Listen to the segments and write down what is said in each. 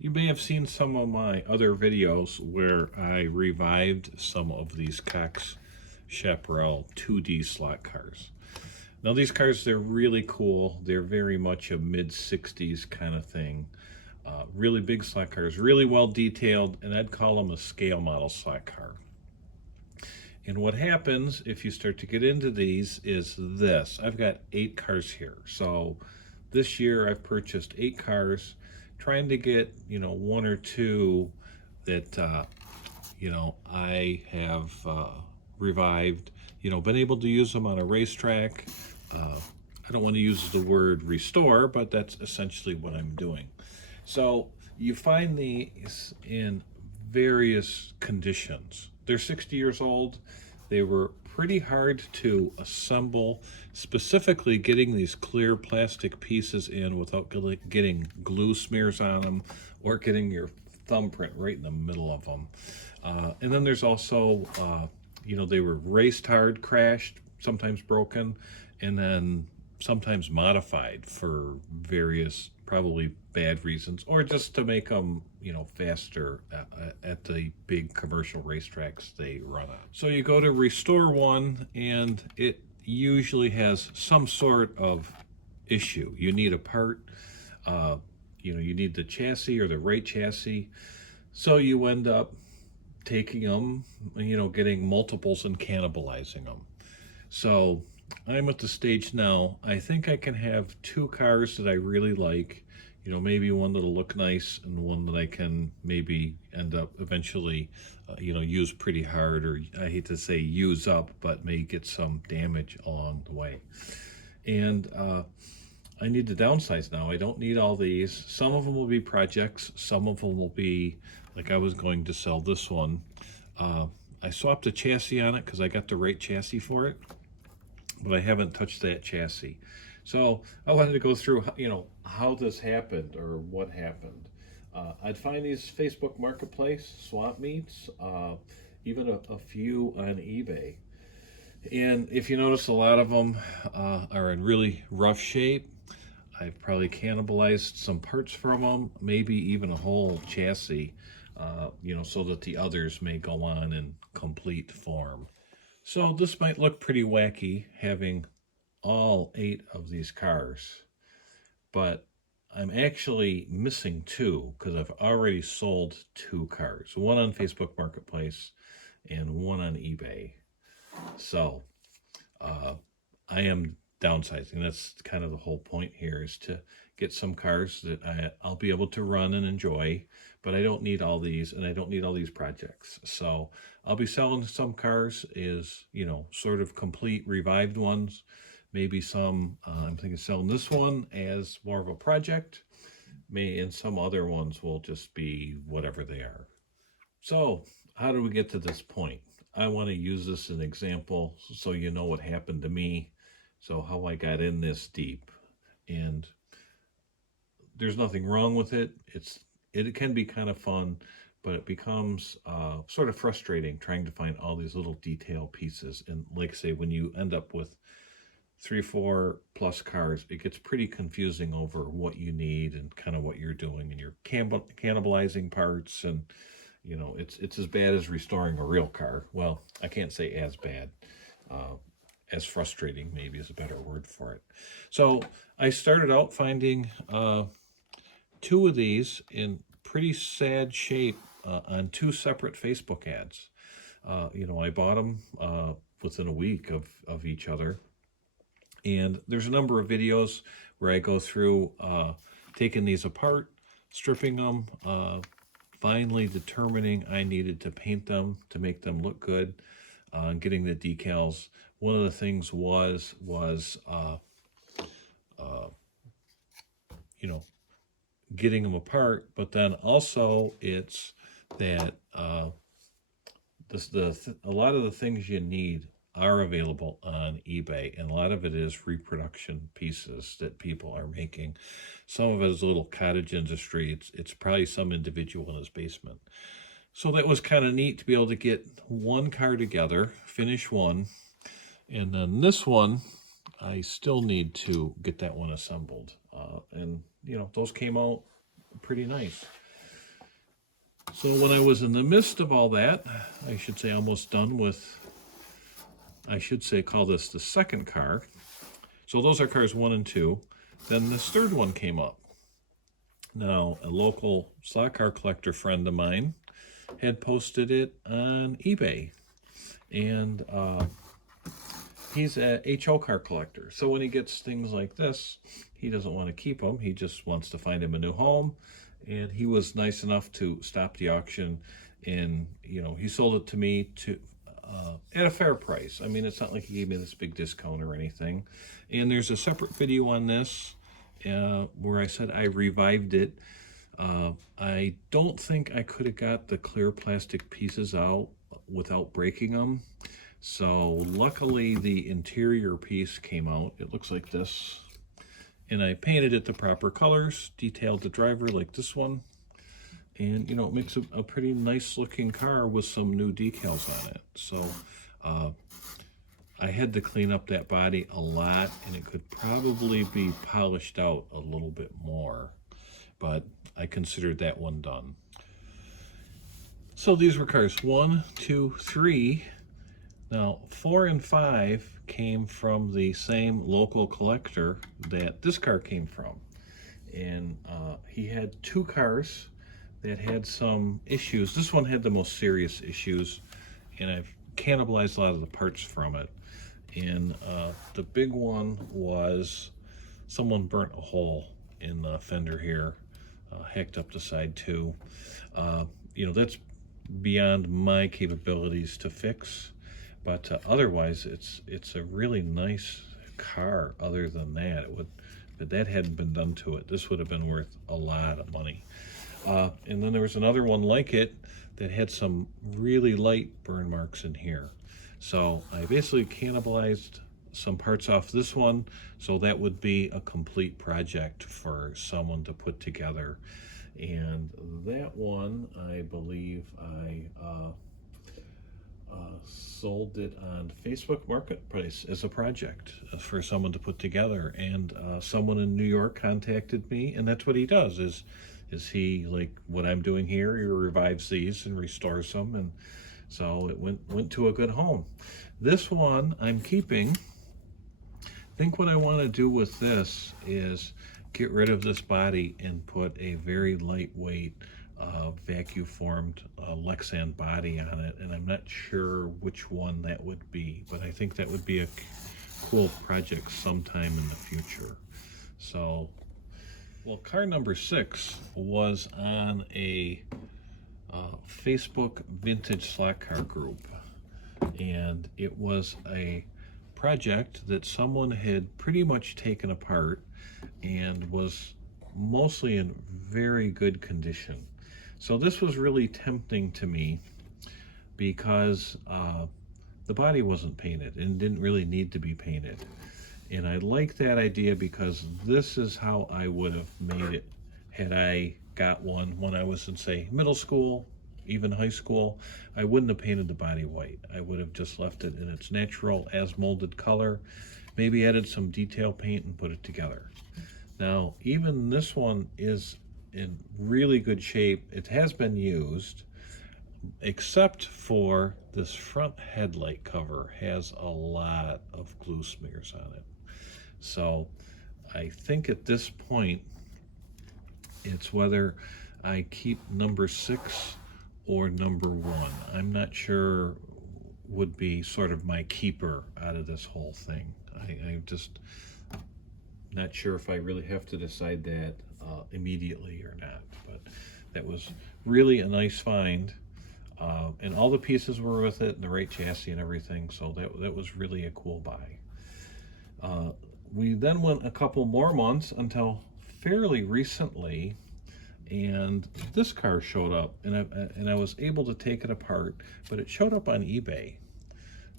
You may have seen some of my other videos where I revived some of these Cox Chaparral 2D slot cars. Now these cars, they're really cool. They're very much a mid-60s kind of thing. Really big slot cars, really well detailed, and I'd call them a scale model slot car. And what happens if you start to get into these is this. I've got 8 cars here. So this year I've purchased 8 cars, trying to get, one or two that, I have revived, been able to use them on a racetrack. I don't want to use the word restore, but that's essentially what I'm doing. So you find these in various conditions. They're 60 years old. They were pretty hard to assemble, specifically getting these clear plastic pieces in without getting glue smears on them or getting your thumbprint right in the middle of them. And then there's also, they were raced hard, crashed, sometimes broken, and then sometimes modified for various probably bad reasons, or just to make them, faster at the big commercial racetracks they run on. So you go to restore one, and it usually has some sort of issue. You need a part, you need the chassis or the right chassis. So you end up taking them, getting multiples and cannibalizing them. So I'm at the stage now, I think I can have 2 cars that I really like, maybe one that'll look nice and one that I can maybe end up eventually, use pretty hard, or I hate to say use up, but may get some damage along the way. And I need to downsize now. I don't need all these. Some of them will be projects. Some of them will be, like I was going to sell this one. I swapped the chassis on it because I got the right chassis for it, but I haven't touched that chassis. So I wanted to go through, how this happened or what happened. I'd find these Facebook Marketplace swap meets, even a few on eBay. And if you notice, a lot of them are in really rough shape. I've probably cannibalized some parts from them, maybe even a whole chassis, so that the others may go on in complete form. So this might look pretty wacky, having all 8 of these cars, but I'm actually missing 2 because I've already sold 2 cars, one on Facebook Marketplace and one on eBay. So I am downsizing. That's kind of the whole point here, is to get some cars that I'll be able to run and enjoy, but I don't need all these, and I don't need all these projects. So I'll be selling some cars as, sort of complete revived ones. Maybe some, I'm thinking of selling this one as more of a project. And some other ones will just be whatever they are. So how do we get to this point? I want to use this as an example so you know what happened to me. So how I got in this deep. And there's nothing wrong with it. It can be kind of fun, but it becomes sort of frustrating trying to find all these little detail pieces. And like I say, when you end up with 3, 4 plus cars, it gets pretty confusing over what you need and kind of what you're doing, and you're cannibalizing parts, and it's as bad as restoring a real car. Well, I can't say as bad. As frustrating maybe is a better word for it. So I started out finding 2 of these in pretty sad shape on 2 separate Facebook ads. I bought them within a week of each other. And there's a number of videos where I go through taking these apart, stripping them, finally determining I needed to paint them to make them look good, getting the decals. One of the things was getting them apart, but then also it's that a lot of the things you need are available on eBay, and a lot of it is reproduction pieces that people are making. Some of it is a little cottage industry. It's probably some individual in his basement. So that was kind of neat to be able to get one car together, finish one, and then this one, I still need to get that one assembled. And those came out pretty nice. So when I was in the midst of all that, I should say almost done with, I should say call this the second car. So those are cars 1 and 2. Then this third one came up. Now, a local slot car collector friend of mine had posted it on eBay. And he's a HO car collector. So when he gets things like this, he doesn't want to keep them. He just wants to find him a new home. And he was nice enough to stop the auction, and he sold it to me at a fair price. I mean, it's not like he gave me this big discount or anything. And there's a separate video on this where I said I revived it. I don't think I could have got the clear plastic pieces out without breaking them. So luckily the interior piece came out. It looks like this. And I painted it the proper colors, detailed the driver like this one. And, it makes a pretty nice looking car with some new decals on it. So I had to clean up that body a lot, and it could probably be polished out a little bit more. But I considered that one done. So these were cars 1, 2, 3. Now 4 and 5 came from the same local collector that this car came from. And he had 2 cars that had some issues. This one had the most serious issues, and I've cannibalized a lot of the parts from it. And the big one was someone burnt a hole in the fender here, hacked up the side too. That's beyond my capabilities to fix, but otherwise it's a really nice car. Other than that, if that hadn't been done to it, this would have been worth a lot of money. And then there was another one like it that had some really light burn marks in here. So I basically cannibalized some parts off this one, so that would be a complete project for someone to put together. And that one, I believe I sold it on Facebook Marketplace as a project for someone to put together. And someone in New York contacted me, and that's what he does, is he, like what I'm doing here, he revives these and restores them, and so it went to a good home. This one I'm keeping. I think what I want to do with this is get rid of this body and put a very lightweight vacuum formed Lexan body on it, and I'm not sure which one that would be, but I think that would be a cool project sometime in the future. So, well, car number 6 was on a Facebook vintage slot car group, and it was a project that someone had pretty much taken apart and was mostly in very good condition. So this was really tempting to me because the body wasn't painted and didn't really need to be painted. And I like that idea because this is how I would have made it had I got one when I was in, say, middle school, even high school. I wouldn't have painted the body white. I would have just left it in its natural as molded color, maybe added some detail paint and put it together. Now, even this one is in really good shape. It has been used, except for this front headlight cover has a lot of glue smears on it. So I think at this point, it's whether I keep number 6 or number 1. I'm not sure would be sort of my keeper out of this whole thing. I'm just not sure if I really have to decide that immediately or not. But that was really a nice find. And all the pieces were with it, and the right chassis and everything, so that was really a cool buy. We then went a couple more months until fairly recently, and this car showed up, and I was able to take it apart, but it showed up on eBay,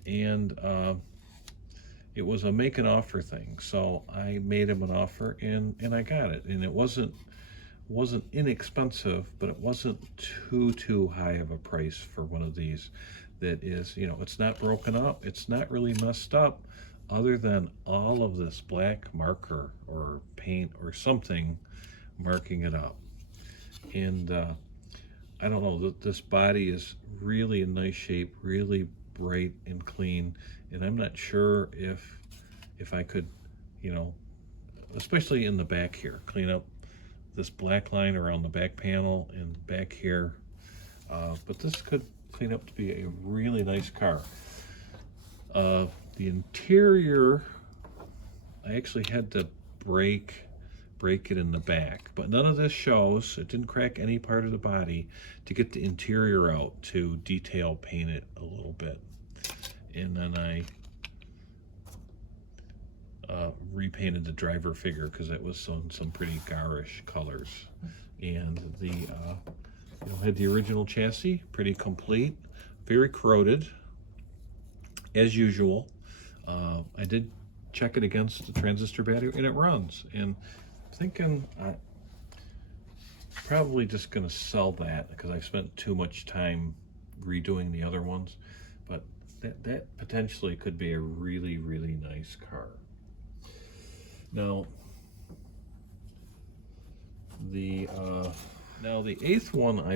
and it was a make an offer thing. So I made him an offer, and I got it, and it wasn't inexpensive, but it wasn't too high of a price for one of these that is, it's not broken up, it's not really messed up, other than all of this black marker or paint or something marking it up. And I don't know, this body is really in nice shape, really bright and clean, and I'm not sure if I could, you know, especially in the back here, clean up this black line around the back panel and back here. But this could clean up to be a really nice car. The interior, I actually had to break it in the back, but none of this shows. It didn't crack any part of the body to get the interior out to detail paint it a little bit. And then I repainted the driver figure because it was some pretty garish colors. And the had the original chassis, pretty complete, very corroded as usual. I did check it against the transistor battery and it runs. And I'm thinking probably just gonna sell that because I've spent too much time redoing the other ones. But that potentially could be a really, really nice car. Now the 8th one I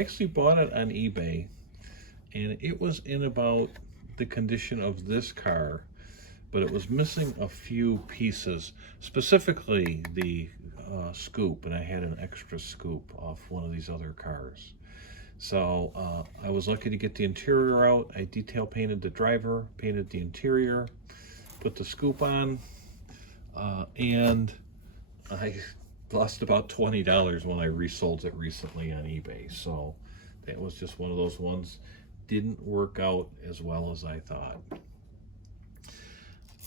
actually bought it on eBay, and it was in about the condition of this car, but it was missing a few pieces, specifically the scoop, and I had an extra scoop off one of these other cars. So I was lucky to get the interior out. I detail painted the driver, painted the interior, put the scoop on, and I lost about $20 when I resold it recently on eBay. So that was just one of those ones. Didn't work out as well as I thought.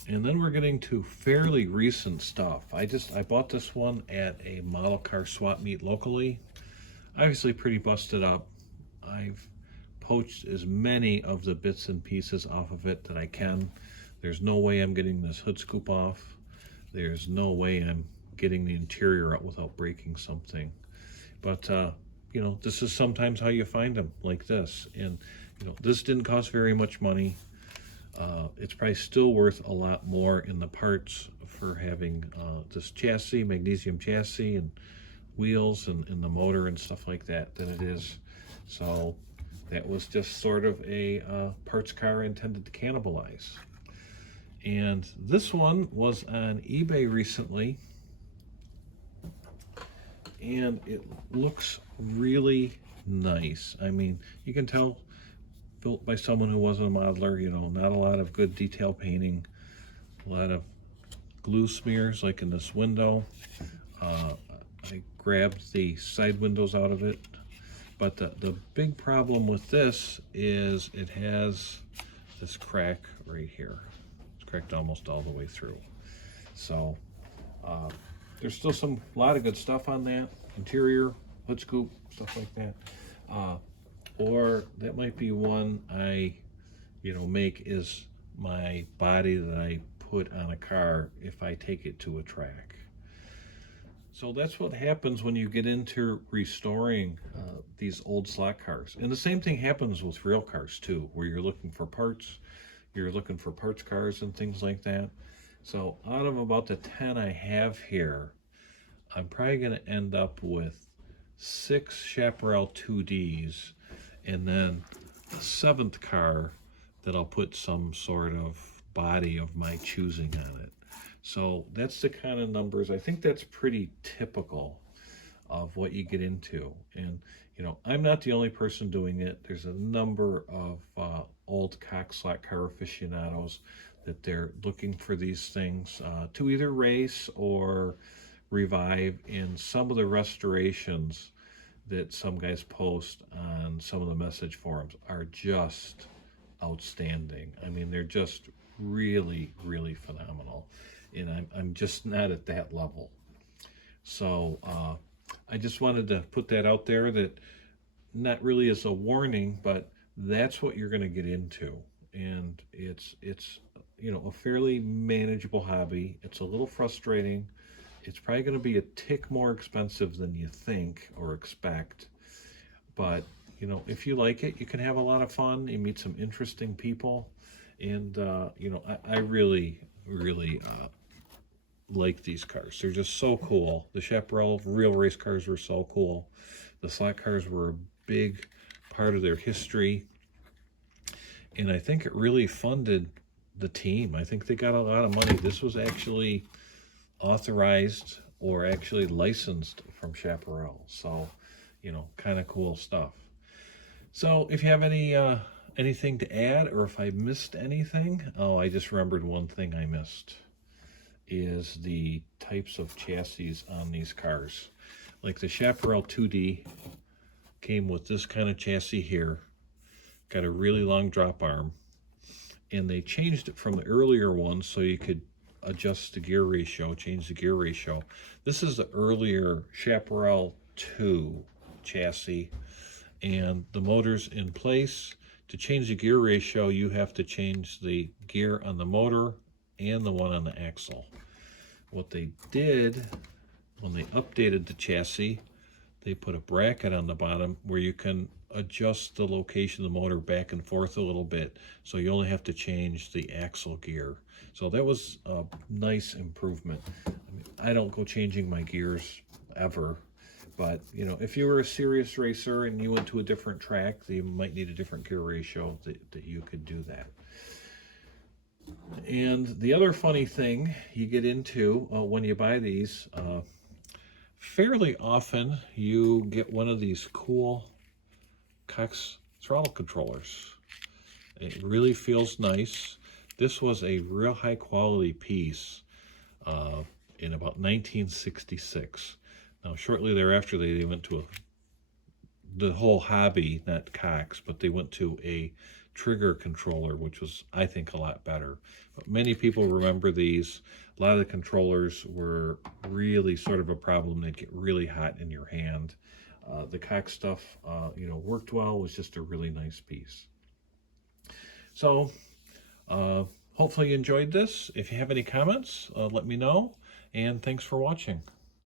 And then we're getting to fairly recent stuff. I bought this one at a model car swap meet locally. Obviously pretty busted up. I've poached as many of the bits and pieces off of it that I can. There's no way I'm getting this hood scoop off. There's no way I'm getting the interior out without breaking something. But this is sometimes how you find them, like this. And this didn't cost very much money. It's probably still worth a lot more in the parts for having this chassis, magnesium chassis, and wheels and the motor and stuff like that than it is. So that was just sort of a parts car intended to cannibalize. And this one was on eBay recently, and it looks really nice. I mean, you can tell built by someone who wasn't a modeler, not a lot of good detail painting, a lot of glue smears like in this window. I grabbed the side windows out of it, but the big problem with this is it has this crack right here. It's cracked almost all the way through. So there's still a lot of good stuff on that. Interior, hood scoop, stuff like that. Or that might be one I, make is my body that I put on a car if I take it to a track. So that's what happens when you get into restoring these old slot cars. And the same thing happens with rail cars too, where you're looking for parts, you're looking for parts cars and things like that. So out of about the 10 I have here, I'm probably going to end up with 6 Chaparral 2Ds, and then the 7th car that I'll put some sort of body of my choosing on it. So that's the kind of numbers. I think that's pretty typical of what you get into. And, I'm not the only person doing it. There's a number of old cock slot car aficionados that they're looking for these things to either race or revive. In some of the restorations that some guys post on some of the message forums are just outstanding. I mean, they're just really, really phenomenal. And I'm just not at that level. So I just wanted to put that out there, that not really as a warning, but that's what you're going to get into. And it's a fairly manageable hobby. It's a little frustrating. It's probably going to be a tick more expensive than you think or expect. But, if you like it, you can have a lot of fun. You meet some interesting people. And, I really, really like these cars. They're just so cool. The Chaparral real race cars were so cool. The slot cars were a big part of their history. And I think it really funded the team. I think they got a lot of money. This was actually authorized or actually licensed from Chaparral. So, you know, kind of cool stuff. So if you have anything to add, or if I missed anything, oh, I just remembered one thing I missed, is the types of chassis on these cars. Like the Chaparral 2D came with this kind of chassis here, got a really long drop arm, and they changed it from the earlier ones so you could adjust the gear ratio, change the gear ratio. This is the earlier Chaparral 2 chassis, and the motor's in place. To change the gear ratio, you have to change the gear on the motor and the one on the axle. What they did when they updated the chassis, they put a bracket on the bottom where you can adjust the location of the motor back and forth a little bit, so you only have to change the axle gear. So that was a nice improvement. I mean, I don't go changing my gears ever, but you know, if you were a serious racer and you went to a different track, you might need a different gear ratio that you could do that. And the other funny thing you get into when you buy these, fairly often you get one of these cool Cox throttle controllers. It really feels nice. This was a real high quality piece in about 1966. Now, shortly thereafter, they went to the whole hobby, not Cox, but they went to a trigger controller, which was, I think, a lot better. But many people remember these. A lot of the controllers were really sort of a problem. They'd get really hot in your hand. The Cox stuff, you know, worked well, was just a really nice piece. So, hopefully you enjoyed this. If you have any comments, let me know. And thanks for watching.